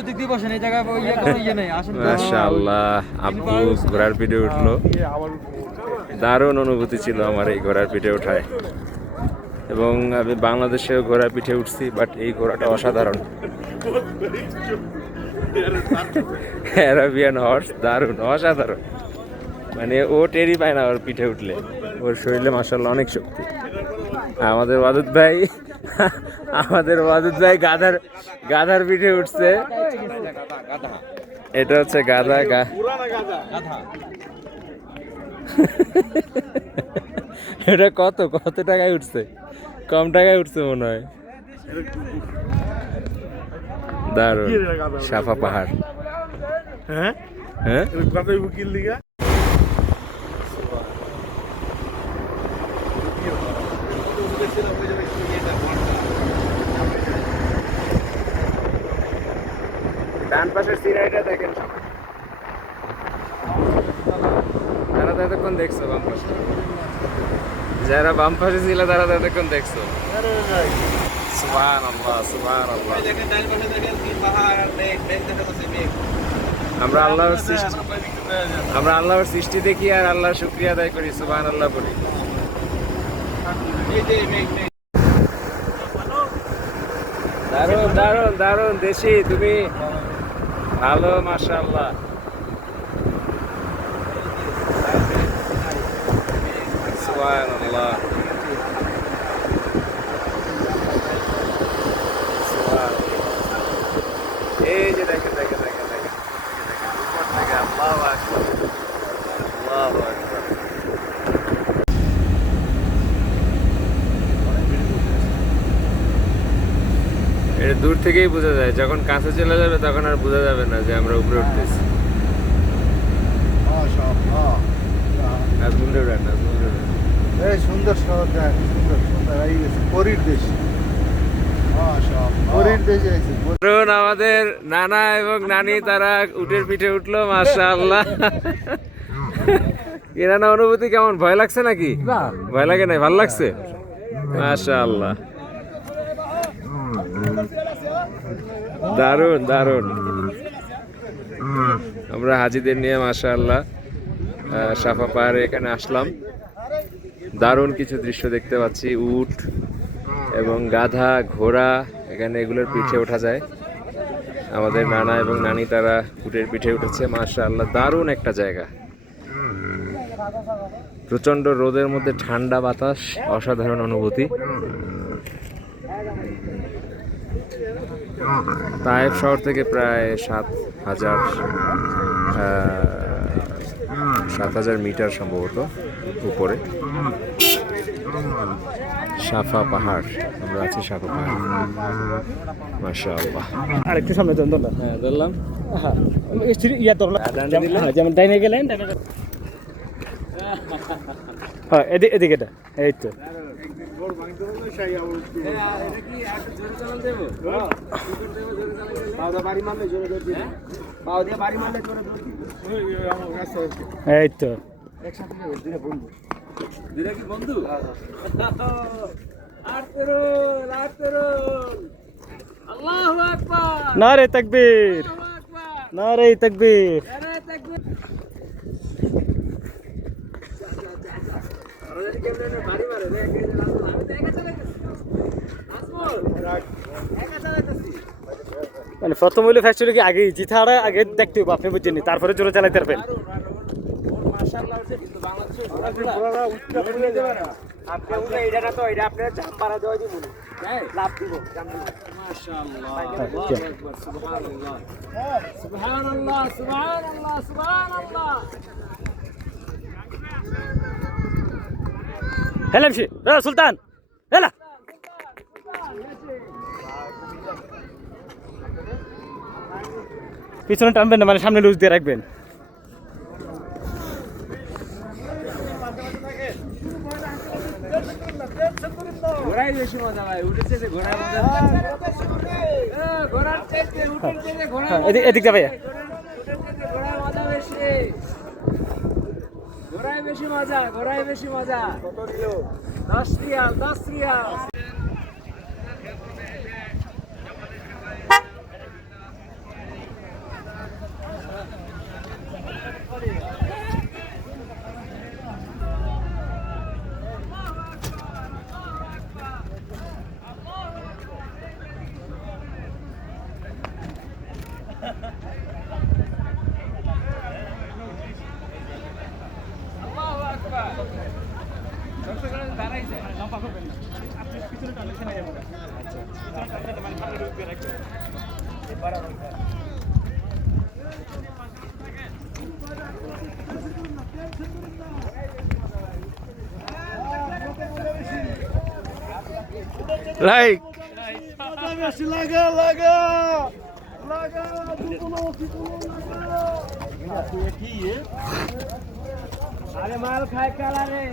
চতুর্দিক দিয়ে বসেন, এই জায়গায় ওই কোনো ইয়ে নেই, আসেন। মাশাআল্লাহ, আপু ঘোড়ার পিঠে উঠলো। দারুণ অনুভূতি ছিল আমার এই ঘোড়ার পিঠে ওঠায়। এবং আমি বাংলাদেশেও ঘোড়ার পিঠে উঠছি, বাট এই ঘোড়াটা অসাধারণ। অ্যারাবিয়ান হর্স, দারুণ অসাধারণ। মানে ও টেরই পায় না ওর পিঠে উঠলে, ওর শরীরে মাশাআল্লাহ অনেক শক্তি। আমাদের ওয়াদুদ ভাই গাধার পিঠে উঠছে। এটা হচ্ছে গাধা। এটা কত টাকায় উঠছে? কম টাকায় উঠছে মনে হয়। দারুণ, সাফা পাহাড়। হ্যাঁ, ডান পাশের সিনারিটা দেখেন। তারা তো এতক্ষণ দেখছো বাম পাশে, যারা বাম পাশে ছিল তারা তো এতক্ষণ দেখছো। সুবহানাল্লাহ, সুবহানাল্লাহ। আমরা আল্লাহর সৃষ্টি দেখি আর আল্লাহর শুকরিয়া আদায় করি, সুবহানাল্লাহ বলি। দারুণ দারুণ দারুণ দেশি, তুমি ভালো, মাশাআল্লাহ। সুবহানাল্লাহ, এই যে দেখেন আল্লাহু আকবার, আল্লাহু আকবার। এটা দূর থেকেই বোঝা যায়, যখন কাছে চলে যাবে তখন আর বোঝা যাবে না যে আমরা উপরে উঠতেছি। সুন্দর শহর, সুন্দর পরীর দেশ। আমাদের নানা এবং নানি তারা উটের পিঠে উঠলো, মাশাআল্লাহ। এরা অনুভূতি কেমন? ভয় লাগছে নাকি? ভয় লাগে নাই, ভালো লাগছে, মাশাআল্লাহ। দারুণ দারুণ। আমরা হাজিদের নিয়ে মাশাআল্লাহ সাফা পাহাড়ে এখানে আসলাম। দারুণ কিছু দৃশ্য দেখতে পাচ্ছি, উট এবং গাধা, ঘোড়া, এখানে এগুলোর পিঠে ওঠা যায়। আমাদের নানা এবং নানি তারা উটের পিঠে উঠেছে, মাশাআল্লাহ। দারুণ একটা জায়গা, প্রচন্ড রোদের মধ্যে ঠান্ডা বাতাস, অসাধারণ অনুভূতি। তায়েফ শহর থেকে প্রায় 7,000 মিটার সম্ভবত উপরে সাফা পাহাড়। আমরা আছি সাফা পাহাড়, মাশাআল্লাহ। আরেকটু সামনে ধরুন। হ্যাঁ, ধরলাম। হ্যাঁ, ইয়া ধরলাম, যেমন ডাইনে গেলেন। হ্যাঁ, এদিকে এটা, এই তো। এই তো বন্ধু। নারে তাকবীর, নারে তাকবীর। মানে প্রথম হইলে ফ্যাক্টরি কি আগে জিথাড়া আগে দেখতে হবে, আপনি বুঝছেন, তারপরে জোরে চালাইতে পারবেন। হেলাম সুলতান, হেলা। পিছনে টানবেন না, মানে সামনে লুজ দিয়ে রাখবেন। ঘোড়াই বেশি মজা ভাই, উঠেছে যে ঘোড়ার মজা। ঘোড়ার চাইতে উঠের চাইতে ঘোড়ার মজা। এদিক যাবে, ঘোড়ার মজা বেশি, ঘোড়াই বেশি মজা, ঘোড়াই বেশি মজা। 10 রিয়াল, 10 রিয়াল। লাইক লাগা লাগা अरे माल खाए काला रे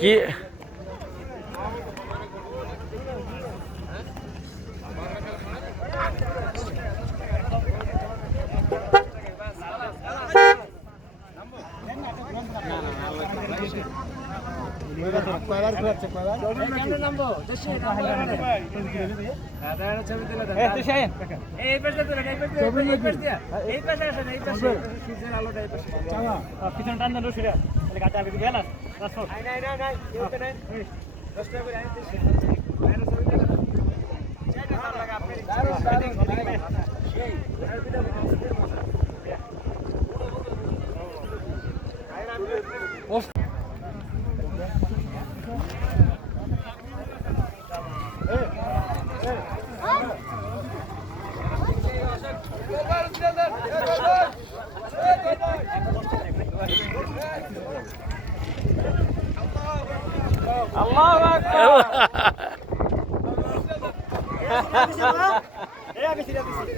কি পিছন টান দেন রশিরা তাহলে গাটা আগে গেল আল্লাহু আকবার এই আগে সিরা দিছি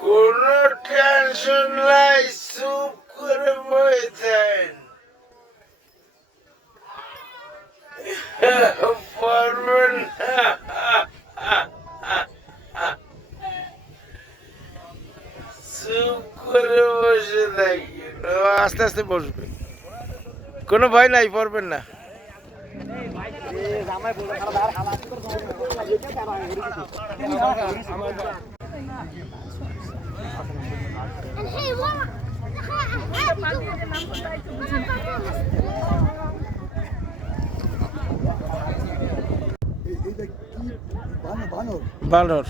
কোনো টেনশন নাই, চুপ করে বইতেন পারবেন না। চুপ করে বসে থাকি, আস্তে আস্তে বসবেন, কোনো ভয় নাই, পারবেন না। And hey, look! বানর